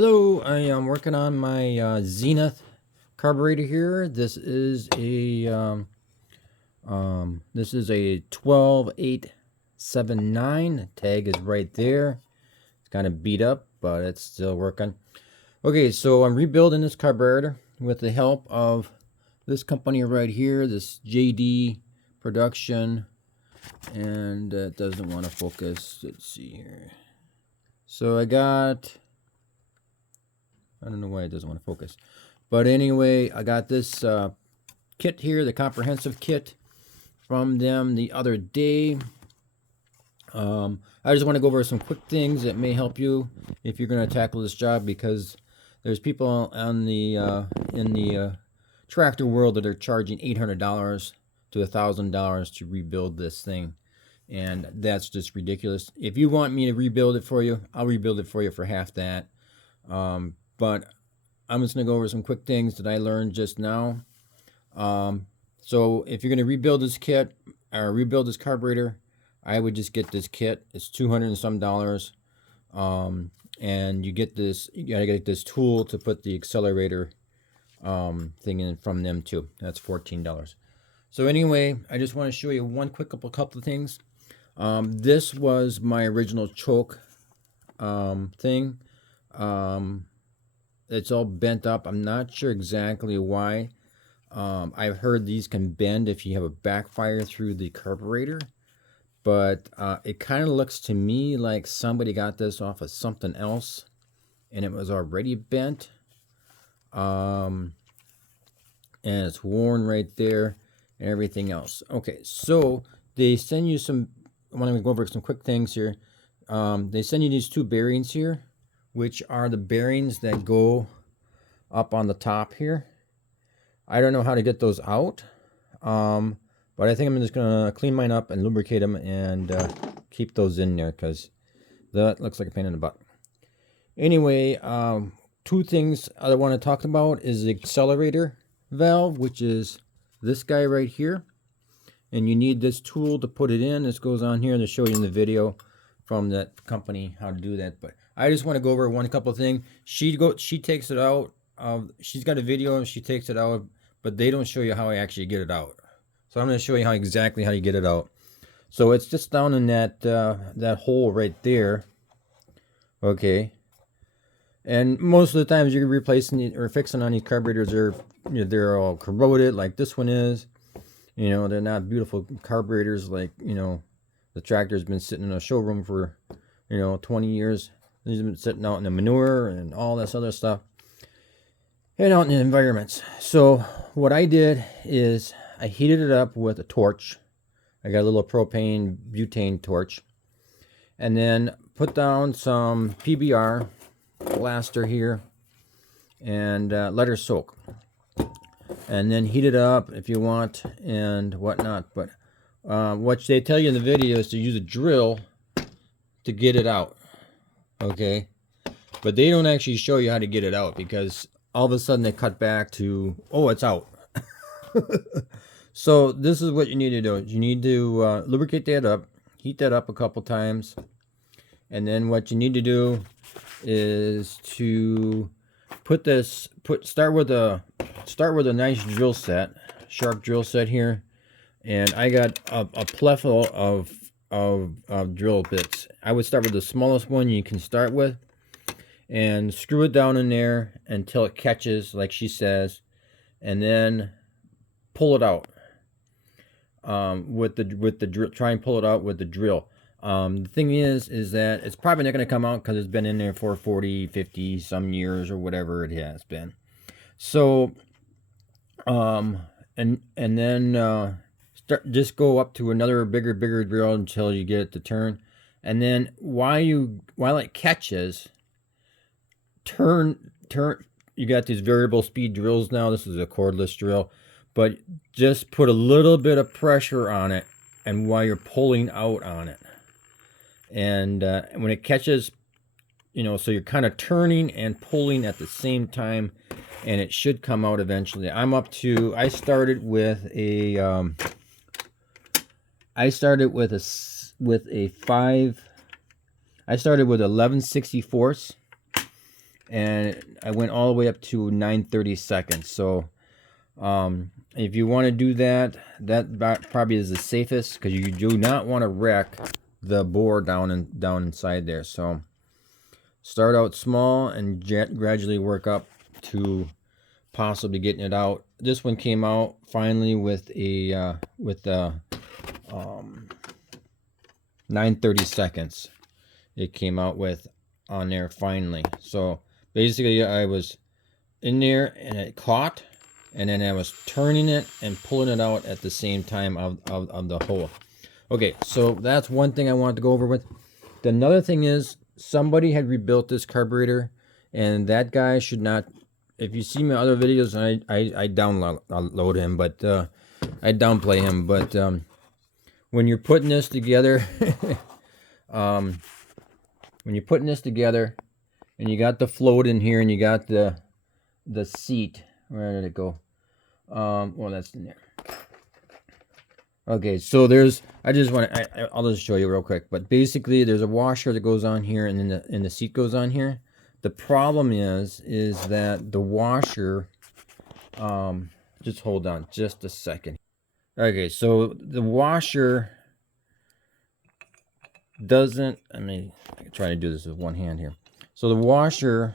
Hello, I am working on my Zenith carburetor here. This is a 12879. Tag is right there. It's kind of beat up, but it's still working. Okay, so I'm rebuilding this carburetor with the help of this company right here, this JD production, and it doesn't want to focus. Let's see here. So I don't know why it doesn't want to focus. But anyway, I got this kit here, the comprehensive kit from them the other day. I just want to go over some quick things that may help you if you're going to tackle this job, because there's people on the in the tractor world that are charging $800 to $1,000 to rebuild this thing, and that's just ridiculous. If you want me to rebuild it for you, I'll rebuild it for you for half that. But I'm just going to go over some quick things that I learned just now. So if you're going to rebuild this kit or rebuild this carburetor, I would just get this kit. It's $200 and some. And you got to get this tool to put the accelerator thing in from them too. That's $14. So anyway, I just want to show you one quick couple of things. This was my original choke thing. It's all bent up. I'm not sure exactly why. I've heard these can bend if you have a backfire through the carburetor, but it kind of looks to me like somebody got this off of something else and it was already bent. And it's worn right there and everything else. Okay, so they send you some, I want to go over some quick things here. They send you these two bearings here, which are the bearings that go up on the top here. I don't know how to get those out, but I think I'm just gonna clean mine up and lubricate them and keep those in there, because that looks like a pain in the butt. Anyway, two things I want to talk about is the accelerator valve, which is this guy right here, and you need this tool to put it in. This goes on here to show you in the video from that company how to do that, but I just want to go over one couple of things. She takes it out. She's got a video and she takes it out, but they don't show you how I actually get it out. So I'm going to show you exactly how you get it out. So it's just down in that that hole right there. Okay. And most of the times you're replacing or fixing on these carburetors, they're all corroded like this one is. You know, they're not beautiful carburetors like, the tractor's been sitting in a showroom for, 20 years. These have been sitting out in the manure and all this other stuff and out in the environments. So what I did is I heated it up with a torch. I got a little propane butane torch, and then put down some PBR plaster here and let her soak, and then heat it up if you want and whatnot. But what they tell you in the video is to use a drill to get it out. Okay, but they don't actually show you how to get it out, because all of a sudden they cut back to, oh, it's out. So this is what you need to do. You need to lubricate that up, heat that up a couple times, and then what you need to do is to start with a nice drill set, sharp drill set here, and I got a plethora of drill bits. I would start with the smallest one you can start with and screw it down in there until it catches, like she says, and then pull it out with the drill. Try and pull it out with the drill. The thing is that it's probably not going to come out because it's been in there for 40, 50 some years or whatever it has been. So and then just go up to another bigger drill until you get it to turn, and then while it catches, turn. You got these variable speed drills now. This is a cordless drill, but just put a little bit of pressure on it, and while you're pulling out on it, and when it catches, so you're kind of turning and pulling at the same time, and it should come out eventually. I started with a 11/64, and I went all the way up to 930 seconds. So if you want to do that, that probably is the safest, because you do not want to wreck the bore down inside there. So start out small and gradually work up to possibly getting it out. This one came out finally with a 930 seconds. It came out with on there finally. So basically I was in there and it caught, and then I was turning it and pulling it out at the same time of the hole. Okay, so that's one thing I wanted to go over with. Another thing is, somebody had rebuilt this carburetor, and that guy should not. If you see my other videos, I download him, but I downplay him. But when you're putting this together, when you're putting this together, and you got the float in here, and you got the seat. Where did it go? Well, that's in there. Okay, so there's. I'll just show you real quick. But basically, there's a washer that goes on here, and then the seat goes on here. The problem is that the washer. Just hold on, just a second. Okay, so the washer doesn't. I can try to do this with one hand here. So the washer.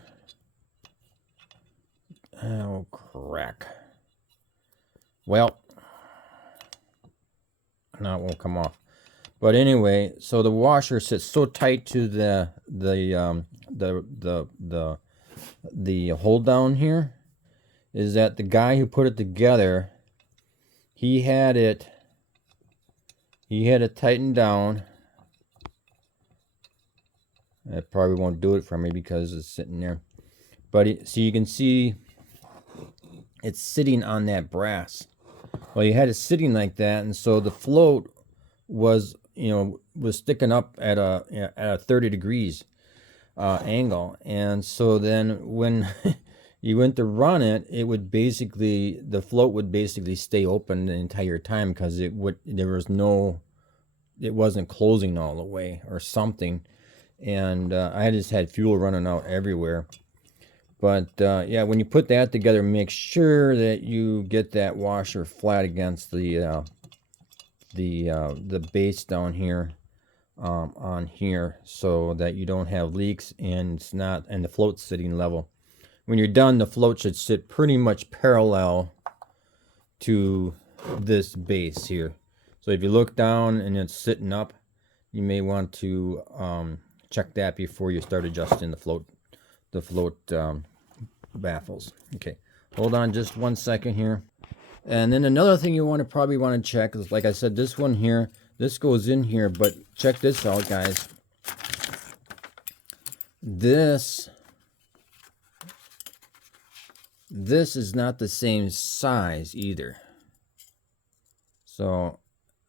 Oh, crack. Well, now it won't come off. But anyway, so the washer sits so tight to the hold down here, is that the guy who put it together, he had it tightened down. I probably won't do it for me because it's sitting there. But so you can see it's sitting on that brass. Well, you had it sitting like that, and so the float was sticking up at a 30 degrees angle, and so then when you went to run it, the float would basically stay open the entire time, because it wasn't closing all the way or something, and I just had fuel running out everywhere. But yeah, when you put that together, make sure that you get that washer flat against the base down here on here, so that you don't have leaks and the float's sitting level. When you're done, the float should sit pretty much parallel to this base here. So if you look down and it's sitting up, you may want to check that before you start adjusting the float baffles. Okay, hold on just 1 second here. And then another thing you probably want to check is, like I said, this one here, this goes in here, but check this out, guys. This is not the same size either. So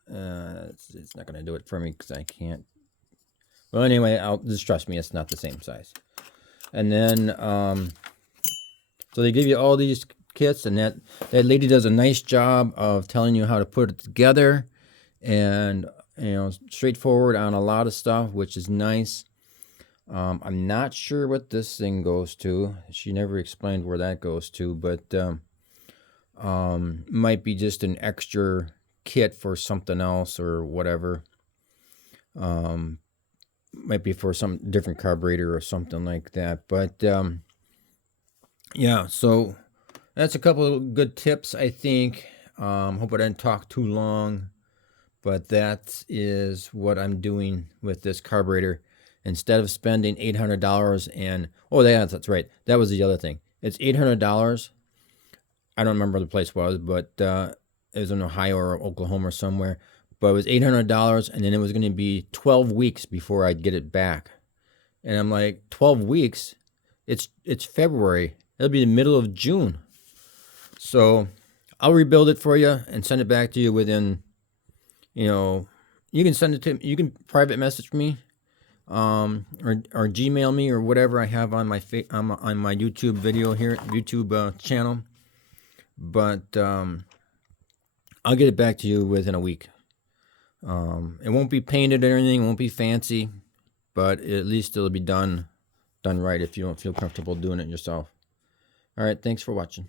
it's not going to do it for me because I can't. Well, anyway, just trust me, it's not the same size. And then so they give you all these kits, and that lady does a nice job of telling you how to put it together, and straightforward on a lot of stuff, which is nice. I'm not sure what this thing goes to. She never explained where that goes to, but might be just an extra kit for something else or whatever. Might be for some different carburetor or something like that. But yeah, so that's a couple of good tips, I think. Hope I didn't talk too long, but that is what I'm doing with this carburetor. Instead of spending $800 and, that's right, that was the other thing. It's $800. I don't remember where the place was, but it was in Ohio or Oklahoma or somewhere. But it was $800, and then it was going to be 12 weeks before I'd get it back. And I'm like, 12 weeks? It's February. It'll be the middle of June. So I'll rebuild it for you and send it back to you within, you can send it to me. You can private message me, or Gmail me, or whatever I have on my on my YouTube video here, YouTube channel. But I'll get it back to you within a week. It won't be painted or anything. It won't be fancy, but at least it'll be done done right if you don't feel comfortable doing it yourself. All right, thanks for watching.